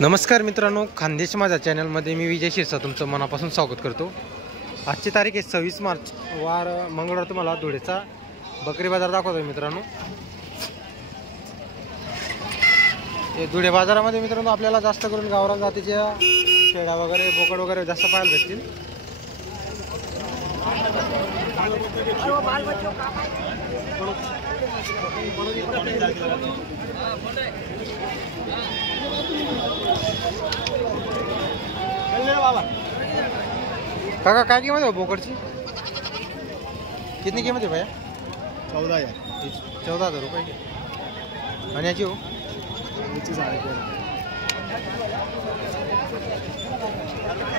नमस्कार मित्रांनो, खानदेश माझ्या चॅनलमध्ये मी विजय शिरसा तुमचं मनापासून स्वागत करतो। आजची तारीख आहे 26 मार्च, वार मंगळवार। तुम्हाला धुळेचा बकरी बाजार दाखवतोय मित्रांनो। हे धुळे बाजारामध्ये मित्रांनो आपल्याला जास्त करून गावरान जातीच्या शेळ्या वगैरे बोकड वगैरे जास्त पाहायला भेटतील। काका काय किंमत आहे बोकडची? कितनी किंमत है भैया? 14,000 14,000 रुपये। आणि याची हो? याची 13,500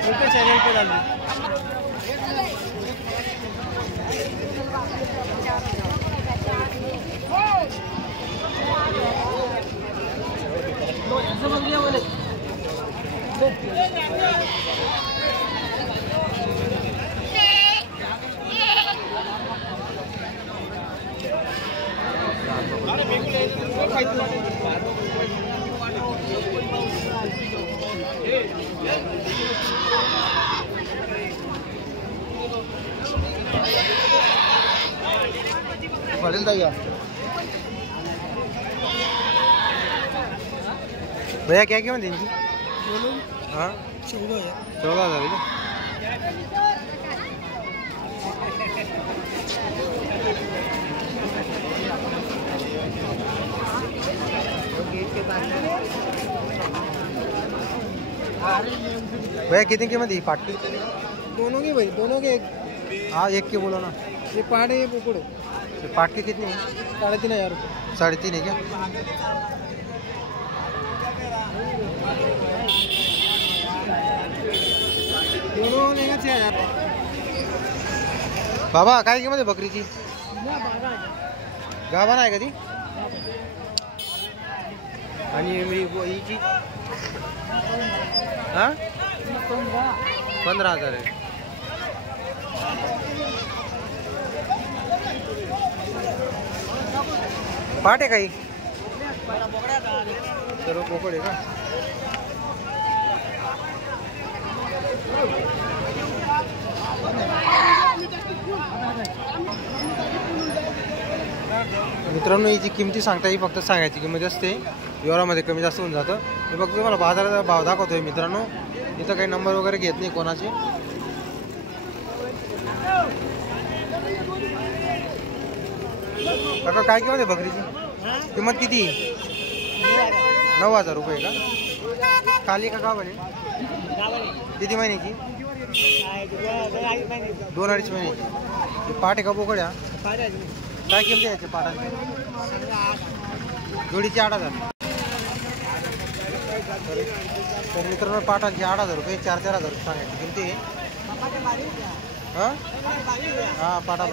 कोणत्या चॅनल पे डालली? भैया क्या कीमत है इनकी? हाँ 14,000 है। भैया कितनी कीमत है पाट की? दोनों की भाई, दोनों के एक। हाँ एक की बोलो ना। ये पाट है, ये बोकड़ है। ये पाट की कितनी है? 3,500 रुपये। 3.5 है क्या? दोनों लेगा 6,000। बाबा काय किंमत आहे बकरीची? गाभण आहे का ती? आणि हिची? हां 15,000 आहे। पाट आहे काही? सर्व बोकड आहे का? मित्रांनो हिची किमती सांगता ही फक्त सांगायची किंमत असते, व्यवहारामध्ये कमी जास्त होऊन जातं। हे फक्त तुम्हाला बाजाराचा भाव दाखवतोय मित्रांनो, इथं काही नंबर वगैरे घेत नाही कोणाचे। काका काय किंमत आहे बकरीची? किंमत किती? 9,000 रुपये का? खाली का बने? किती महिन्याची? 2-2.5 महिन्याची। पाट आहे का बोकड्या? काय किमती याचे पाटांची? जोडीची 8,000। तर मित्रांनो पाटांची 8,000 रुपये, 4,000 रुपये सांगायची किमती। हां हां पाटा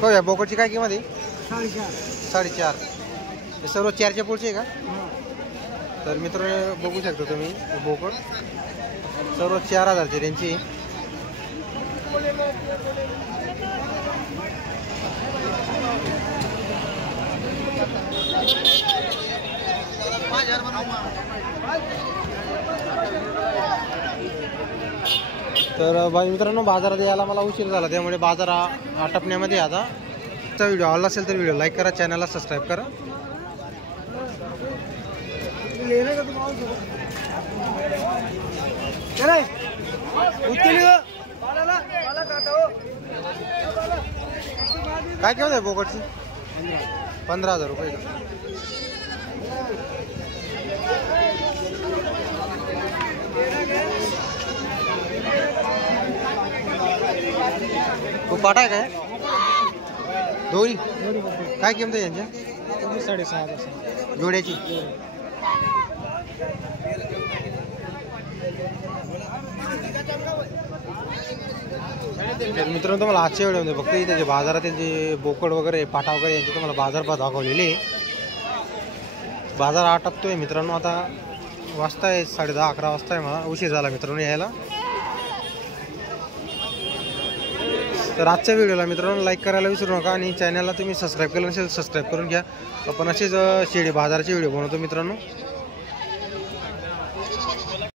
हो या बोकडची काय किंमत आहे? 4.5। हे सर्व 4च्या पुढचे आहे का? तर मित्रांनो बघू शकता तुम्ही बोकड सर्व 4,000चे त्यांची। तर बाई मित्रांनो बाजारात यायला मला उशीर झाला, त्यामुळे बाजार आटपण्यामध्ये आता व्हिडिओ आवडला असेल तर व्हिडिओ लाईक करा, चॅनलला सबस्क्राईब करा। काय किंमत आहे बोकडची? 15,000 रुपये का? तो पाटा आहे काय? दोरी काय किंमत आहे यांच्या? 6,500 जोड्याची। तर मित्रांनो तुम्हाला आजच्या व्हिडिओमध्ये फक्त इथे जे बाजारातील जे बोकड वगैरे पाटा वगैरे यांचे तुम्हाला बाजारभाव दाखवलेले। बाजार आटपतोय मित्रांनो आता। वाजता आहे, 10:30-11 वाजता आहे, मला उशीर झाला मित्रांनो यायला. तर आजच्या व्हिडिओला मित्रांनो लाईक करायला विसरू नका आणि चॅनलला तुम्ही सबस्क्राईब केलं नसेल सबस्क्राईब करून घ्या. आपण असेच शेळी बाजाराचे व्हिडिओ बनवतो मित्रांनो.